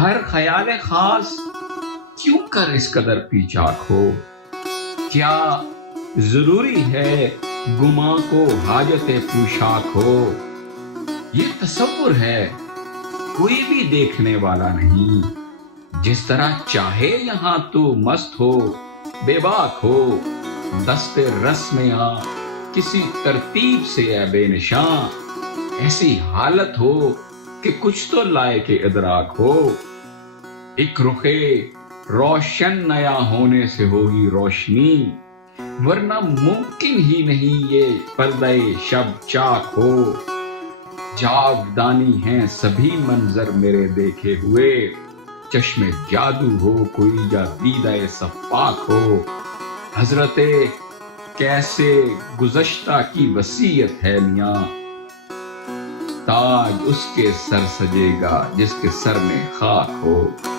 ہر خیال خاص کیوں کر اس قدر پیچاک ہو؟ کیا ضروری ہے گماں کو حاجت پوشاک ہو؟ یہ تصور ہے کوئی بھی دیکھنے والا نہیں، جس طرح چاہے یہاں تو مست ہو بے باک ہو، دست رسم آ کسی ترتیب سے اے بے نشاں، ایسی حالت ہو کہ کچھ تو لائق ادراک ہو۔ ایک رخے روشن نیا ہونے سے ہوگی روشنی، ورنہ ممکن ہی نہیں یہ پردہ شب چاک ہو۔ جاودانی ہیں سبھی منظر میرے دیکھے ہوئے، چشم جادو ہو کوئی یا دیدہ سفاک ہو۔ حضرت کیسے گزشتہ کی وصیت ہے میاں، تاج اس کے سر سجے گا جس کے سر میں خاک ہو۔